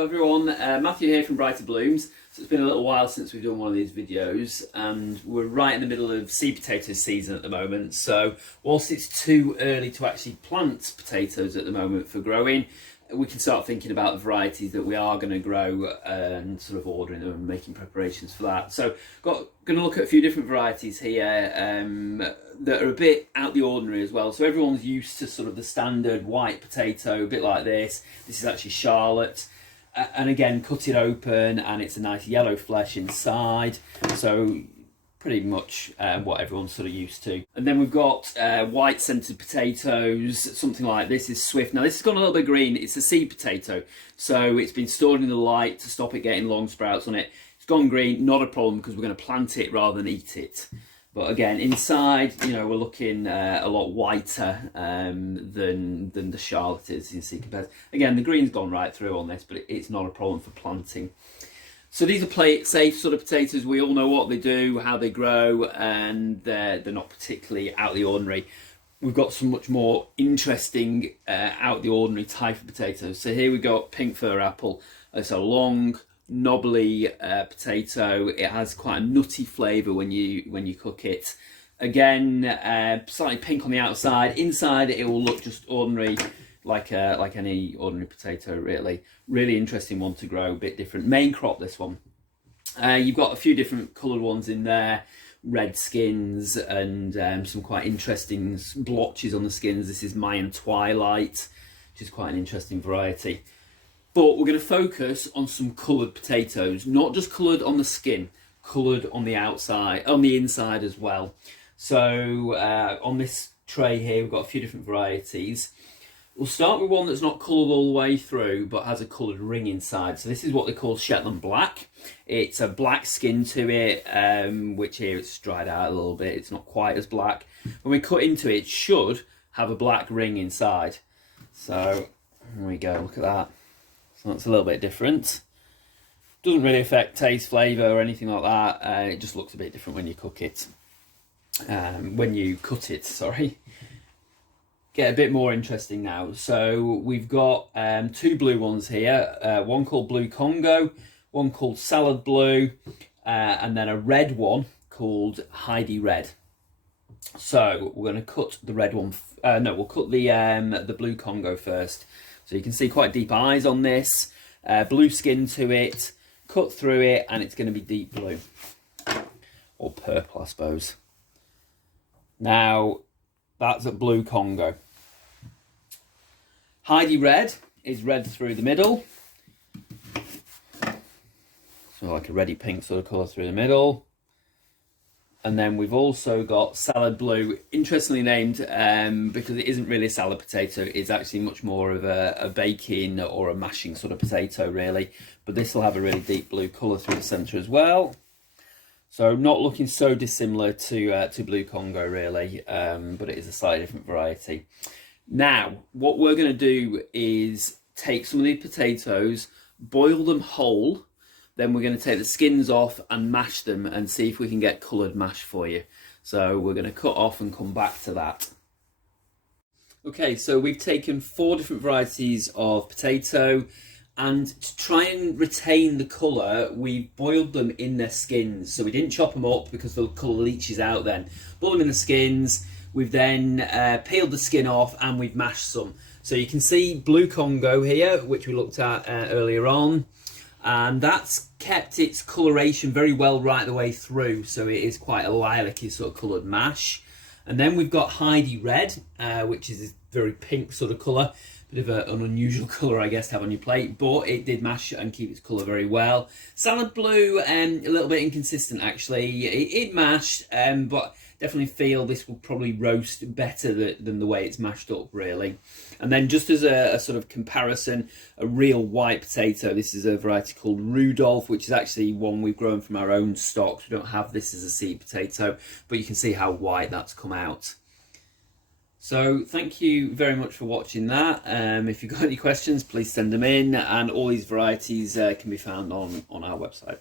Hello everyone, Matthew here from Brighter Blooms. So it's been a little while since we've done one of these videos and we're right in the middle of seed potato season at the moment. So whilst it's too early to actually plant potatoes at the moment for growing, we can start thinking about the varieties that we are going to grow and sort of ordering them and making preparations for that. So going to look at a few different varieties here that are a bit out the ordinary as well. So everyone's used to sort of the standard white potato, a bit like this. This is actually Charlotte. And again, cut it open and it's a nice yellow flesh inside. So pretty much what everyone's sort of used to. And then we've got white scented potatoes, something like this is Swift. Now this has gone a little bit green, it's a seed potato. So it's been stored in the light to stop it getting long sprouts on it. It's gone green, not a problem because we're going to plant it rather than eat it. But again, inside, you know, we're looking a lot whiter than the Charlotte is, you see, compared. Again, the green's gone right through on this, but it's not a problem for planting. So these are plate-safe sort of potatoes. We all know what they do, how they grow, and they're not particularly out of the ordinary. We've got some much more interesting out of the ordinary type of potatoes. So here we've got pink fir apple. It's a long, knobbly potato. It has quite a nutty flavour when you cook it. Again, slightly pink on the outside. Inside it will look just ordinary, like any ordinary potato, really. Really interesting one to grow, a bit different. Main crop, this one. You've got a few different coloured ones in there, red skins and some quite interesting blotches on the skins. This is Mayan Twilight, which is quite an interesting variety. But we're going to focus on some coloured potatoes, not just coloured on the skin, coloured on the outside, on the inside as well. So on this tray here, we've got a few different varieties. We'll start with one that's not coloured all the way through, but has a coloured ring inside. So this is what they call Shetland Black. It's a black skin to it, which here it's dried out a little bit. It's not quite as black. When we cut into it, it should have a black ring inside. So there we go, look at that. So that's a little bit different. Doesn't really affect taste, flavour or anything like that. It just looks a bit different when you cook it. When you cut it, sorry. Get a bit more interesting now. So we've got two blue ones here. One called Blue Congo, one called Salad Blue, and then a red one called Heidi Red. So we're going to cut the red one. No, we'll cut the Blue Congo first. So you can see quite deep eyes on this, blue skin to it, cut through it, and it's going to be deep blue. Or purple, I suppose. Now, that's a Blue Congo. Heidi Red is red through the middle. So like a reddy pink sort of colour through the middle. And then we've also got Salad Blue, interestingly named because it isn't really a salad potato. It's actually much more of a baking or a mashing sort of potato, really. But this will have a really deep blue colour through the centre as well. So not looking so dissimilar to Blue Congo, really, but it is a slightly different variety. Now, what we're going to do is take some of these potatoes, boil them whole. Then we're going to take the skins off and mash them and see if we can get coloured mash for you. So we're going to cut off and come back to that. Okay, so we've taken 4 different varieties of potato, and to try and retain the colour, we boiled them in their skins. So we didn't chop them up because the colour leaches out then. Boiled them in the skins. We've then peeled the skin off and we've mashed some. So you can see Blue Congo here, which we looked at earlier on. And that's kept its coloration very well right the way through, so it is quite a lilac-y sort of coloured mash. And then we've got Heidi Red, which is a very pink sort of colour, bit of an unusual colour I guess to have on your plate, but it did mash and keep its colour very well. Salad Blue, a little bit inconsistent actually. It mashed, but definitely feel this will probably roast better than the way it's mashed up, really. And then just as a sort of comparison, a real white potato, this is a variety called Rudolph, which is actually one we've grown from our own stocks. We don't have this as a seed potato, but you can see how white that's come out. So thank you very much for watching that. If you've got any questions, please send them in, and all these varieties can be found on our website.